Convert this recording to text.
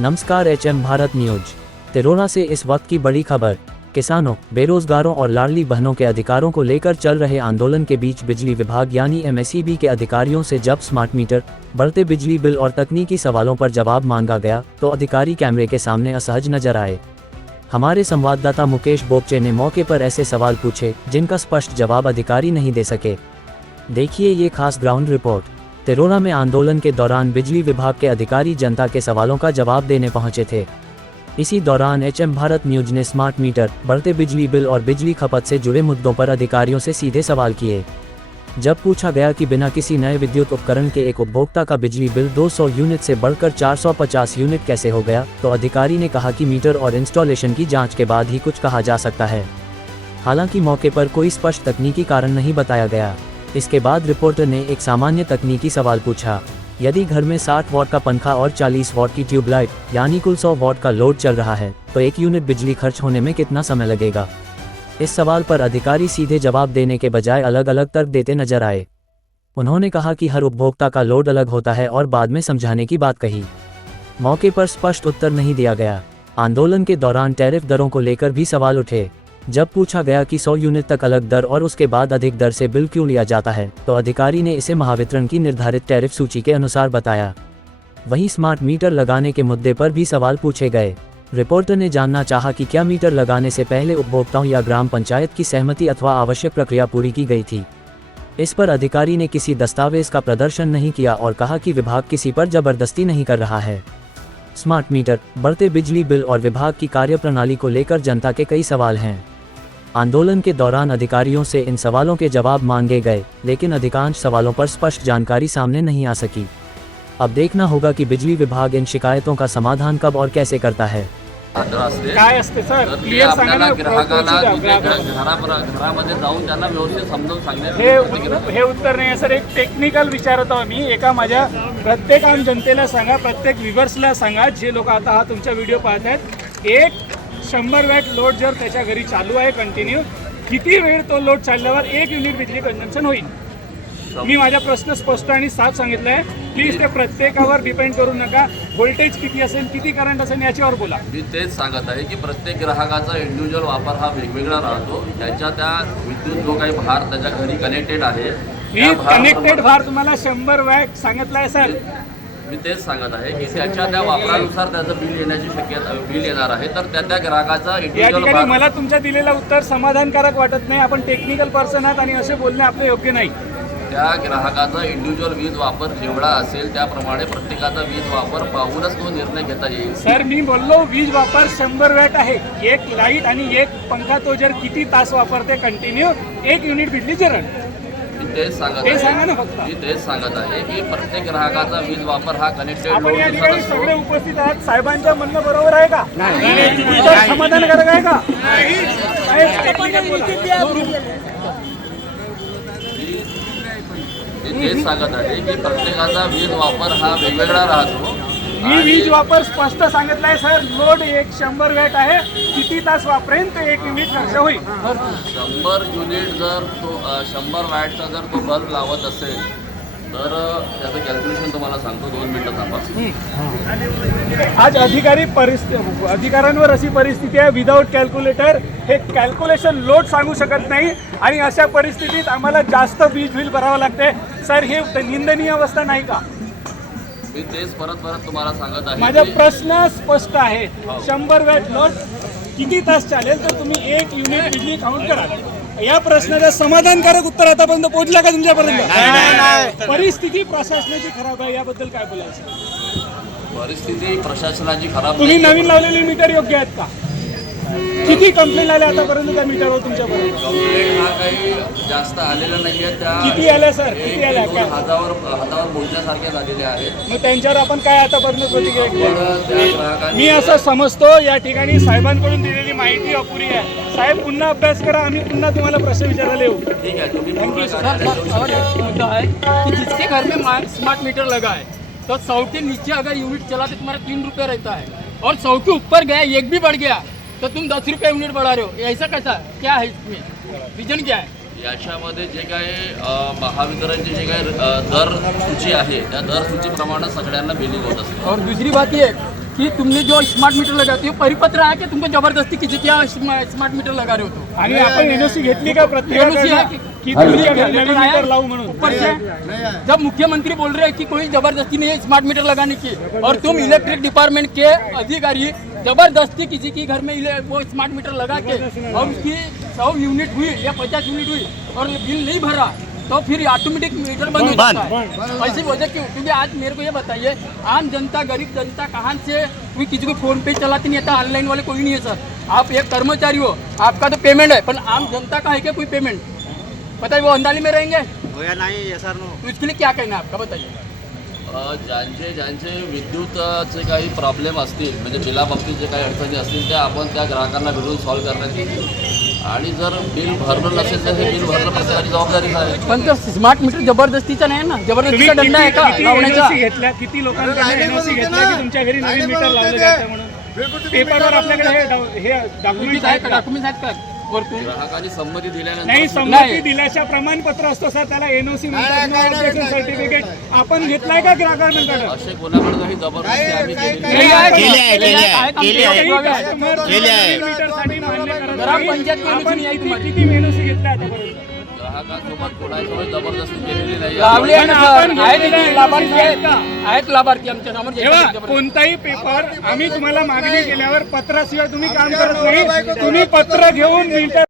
नमस्कार, HM Bharat news तिरोना से इस वक्त की बड़ी खबर। किसानों, बेरोजगारों और लाडली बहनों के अधिकारों को लेकर चल रहे आंदोलन के बीच बिजली विभाग यानी एमएसईबी के अधिकारियों से जब स्मार्ट मीटर, बढ़ते बिजली बिल और तकनीकी सवालों पर जवाब मांगा गया तो अधिकारी कैमरे के सामने असहज नजर आए। हमारे संवाददाता मुकेश बोगचे ने मौके पर ऐसे सवाल पूछे जिनका स्पष्ट जवाब अधिकारी नहीं दे सके। देखिए ये खास ग्राउंड रिपोर्ट। तिरोना में आंदोलन के दौरान बिजली विभाग के अधिकारी जनता के सवालों का जवाब देने पहुंचे थे। इसी दौरान एचएम भारत न्यूज ने स्मार्ट मीटर, बढ़ते बिजली बिल और बिजली खपत से जुड़े मुद्दों पर अधिकारियों से सीधे सवाल किए। जब पूछा गया कि बिना किसी नए विद्युत उपकरण के एक उपभोक्ता का बिजली बिल 200 यूनिट से बढ़कर 450 यूनिट कैसे हो गया, तो अधिकारी ने कहा कि मीटर और इंस्टॉलेशन की जांच के बाद ही कुछ कहा जा सकता है। हालांकि मौके पर कोई स्पष्ट तकनीकी कारण नहीं बताया गया। इसके बाद रिपोर्टर ने एक सामान्य तकनीकी सवाल पूछा, यदि घर में 60 वॉट का पंखा और 40 वॉट की ट्यूबलाइट यानी कुल 100 वॉट का लोड चल रहा है तो 1 यूनिट बिजली खर्च होने में कितना समय लगेगा। इस सवाल पर अधिकारी सीधे जवाब देने के बजाय अलग अलग तर्क देते नजर आए। उन्होंने कहा कि हर उपभोक्ता का लोड अलग होता है और बाद में समझाने की बात कही। मौके पर स्पष्ट उत्तर नहीं दिया गया। आंदोलन के दौरान टैरिफ दरों को लेकर भी सवाल उठे। जब पूछा गया कि 100 यूनिट तक अलग दर और उसके बाद अधिक दर से बिल क्यों लिया जाता है तो अधिकारी ने इसे महावितरण की निर्धारित टैरिफ सूची के अनुसार बताया। वहीं स्मार्ट मीटर लगाने के मुद्दे पर भी सवाल पूछे गए। रिपोर्टर ने जानना चाहा कि क्या मीटर लगाने से पहले उपभोक्ताओं या ग्राम पंचायत की सहमति अथवा आवश्यक प्रक्रिया पूरी की गई थी। इस पर अधिकारी ने किसी दस्तावेज का प्रदर्शन नहीं किया और कहा कि विभाग किसी पर जबरदस्ती नहीं कर रहा है। स्मार्ट मीटर, बढ़ते बिजली बिल और विभाग की कार्यप्रणाली को लेकर जनता के कई सवाल हैं। आंदोलन के दौरान अधिकारियों से इन सवालों के जवाब मांगे गए, लेकिन अधिकांश सवालों पर स्पष्ट जानकारी सामने नहीं आ सकी। अब देखना होगा कि बिजली विभाग इन शिकायतों का समाधान कब और कैसे करता है। काय असते सर, क्लियर सांगा ना, घरामध्ये जाऊन त्यांना व्यवस्थित समजावून सांगण्यात हे उत्तर नाही सर। एक टेक्निकल विचारत आहो मी एका माझ्या प्रत्येक आम जनतेला सांगा, प्रत्येक व्ह्युअर्सला सांगा, जे लोक आता हा तुमचा व्हिडिओ पाहत आहेत, एक 100 वॅट लोड जर त्याच्या घरी चालू आहे कंटिन्यू, किती वेळ तो लोड चालल्यावर 1 युनिट बिजली कंझम्पशन होईल। मी माझा प्रश्न स्पष्ट आणि साफ सांगितला आहे। प्लीज ते प्रत्येकावर डिपेंड करू नका, व्होल्टेज किती असेल, किती करंट असेल याच्यावर बोला। मी तेच सांगत आहे की प्रत्येक ग्राहकाचा इंडिव्हिज्युअल वापर हा वेगवेगळा राहतो। त्याच्या त्या विद्युत जो काही भार त्याच्या घरी कनेक्टेड आहे, मी कनेक्टेड भार तुम्हाला 100 वॅट सांगितलं आहे सर। मी तेच सांगत आहे की त्याच्या त्या वापरानुसार त्याचं बिल येण्याची शक्यता बिल येणार आहे, तर त्या ग्राहकाचा इंडिव्हिज्युअल भार। मला तुमच्या दिलेलं उत्तर समाधानकारक वाटत नाही। आपण टेक्निकल पर्सन आहात आणि असे बोलणे आपले योग्य नाही। त्या ग्राहकाचा इंडिव्हिज्युअल वीज वापर जेवढा असेल त्याप्रमाणे प्रत्येकाचा वीज वापर पाहूनच तो निर्णय घेता येईल। सर मी बोललो वीज वापर 100 वॅट आहे, एक लाईट आणि एक पंखा तो जर किती तास वापरते कंटिन्यू, 1 युनिट बिजली जरण। मी तेच सांगत आहे की प्रत्येक ग्राहकाचा वीज वापर हा कनेक्टेड आपण या ठिकाणी सगळे उपस्थित आहात, साहेबांच्या म्हणणं बरोबर आहे का? समाधानकारक आहे का? तेच सांगत आहे की प्रत्येकाचा वीज वापर हा वेगवेगळा राहतो। मी वीज वापर स्पष्ट सांगितलाय सर। लोड 100 वॅट आहे, किती तास वापरेन तो 1 युनिट खर्च होईल। 100 युनिट जर तो 100 वॅटचा जर तो बल्ब लावत असेल तर त्याचं कॅल्क्युलेशन तुम्हाला सांगतो, 2 मिनिटं थांबा। आज अधिकाऱ्यांवर अशी परिस्थिती आहे, विदाऊट कॅल्क्युलेटर हे कॅल्क्युलेशन लोड सांगू शकत नाही आणि अशा परिस्थितीत आम्हाला जास्त वीज बिल भरावं लागते। सर हे निंदनीय अवस्था नाही का? मी तेच परत तुम्हाला सांगत आहे। माझा प्रश्न स्पष्ट आहे, 100 वॅट लोड किती तास चालेल तर तुम्ही 1 युनिट बिजली काउंट करा। या प्रश्नाचं समाधानकारक उत्तर आतापर्यंत पोहोचला का तुमच्यापर्यंत? परिस्थिती प्रशासनाची खराब आहे, याबद्दल काय बोलायचं? परिस्थिती प्रशासनाची खराब। तुम्ही नवीन लावलेली मीटर योग्य आहेत का? किती कंप्लेंट आल्या आतापर्यंत त्या मीटरवर तुमच्यापर्यंत? कंप्लेंट हा काही जास्त आलेला नाही आहे। त्या किती आल्या सर, किती आल्या? हातावर बोलण्यासारख्या झालेल्या आहेत। मग त्यांच्यावर आपण काय आतापर्यंत प्रतिक्रिया केली? मी असं समजतो या ठिकाणी साहेबांकडून दिलेली माहिती अपुरी आहे। साहेब पुन्हा अभ्यास करा, आम्ही पुन्हा तुम्हाला प्रश्न विचारायला येऊ। ठीक है, तुम्ही और एक मुद्दा है कि जिसके घर में स्मार्ट मीटर लगा है तो 100 के नीचे अगर यूनिट चला तो तुम्हारा 3 रुपये रहता है, और 100 के ऊपर गया, एक भी बढ़ गया तो तुम 10 रुपये यूनिट बढ़ा रहे हो। ऐसा कैसा, क्या है इसमें रीजन, क्या है? याच्यामध्ये जे काही महावितरणची जे काही दर सूची आहे त्या दर सूचीप्रमाणे सगळ्यांना बिलिंग होत असते। और दूसरी बात ये कि तुमने जो स्मार्ट मीटर लगाते हो परिपत्र है कि तुमको जबरदस्ती किसी क्या स्मार्ट मीटर लगा रहे हो तो आणि आपण एनओसी घेतली का NOC है प्रत्येकाकडनं कि- की तुमच्या घरी नवीन मीटर लावू म्हणून? ऊपर से जब मुख्यमंत्री बोल रहे हैं कि कोई जबरदस्ती नहीं है स्मार्ट मीटर लगाने की और तुम इलेक्ट्रिक डिपार्टमेंट के अधिकारी जबरदस्ती किसी के घर में वो स्मार्ट मीटर लगा के और उसकी 100 यूनिट हुई या 50 यूनिट हुई और बिल नहीं भरा तो फिर ऑटोमेटिक मीटर बंद हो जाता है। ऐसी वजह क्यों? क्योंकि आज मेरे को ये बताइए, आम जनता गरीब जनता कहाँ से कोई किसी को फोन पे चलाती नहीं आता, ऑनलाइन वाले कोई नहीं है सर। आप एक कर्मचारी हो, आपका तो पेमेंट है, पर आम जनता का है क्या कोई पेमेंट? बताइए वो अंधाली में रहेंगे तो इसके लिए क्या कहना है आपका, बताइए। ज्यांचे विद्युतचे काही प्रॉब्लेम असतील म्हणजे बिलाबाबतीत जे काही अडचणी असतील त्या आपण त्या ग्राहकांना भेटून सॉल्व्ह करण्यात येईल आणि जर बिल भरलं नसेल तर हे बिल भरणं प्रत्येकाची जबाबदारी आहे. पण तो स्मार्ट मीटर जबरदस्तीचा नाही ना, जबरदस्तीचा दंड आहे का लावण्याचा? एनओसी घेतल्या, किती लोकांकडे एनओसी घेतल्या की तुमच्या घरी नवीन मीटर लावलं जातं म्हणून? पेपरवर आपल्याकडे हे डॉक्युमेंट आहेत का? डॉक्युमेंट आहेत का वरतून? ग्राहकांनी संमती नाही, दिल्यानंतर संमती नाही. दिल्याच्या प्रमाणपत्र असतो सर, त्याला एनओसी म्हणतात, सर्टिफिकेट. आपण घेतलाय का ग्राहकांकडे? असे कोणाकडे जबरदस्ती आम्ही केलेली नाही. केली आहे. केली आहे, केली आहे, काय काम केली केलं? आहे. पुरावे आहेत. केली आहे. मीटरसाठी मान्य करत ग्रामपंचायत नाही. एनओसी नाही आहे आपण तुम्हाला. किती एनओसी घेतल्या आतापर्यंत? ग्राहकासोबत कोणासोबत जबरदस्ती केलेली नाही. लावले आहे ना पण सर, आपण आहेत घेतलेले की लाभार्थी आहेत आहेत का? आहेत लाभार्थी आमच्या समोर तेव्हा जबरदस्ती. कोणताही पेपर आम्ही तुम्हाला मागणी केल्यावर पत्राशिवाय तुम्ही काम करत नाही. तुम्ही पत्र घेऊन मीटर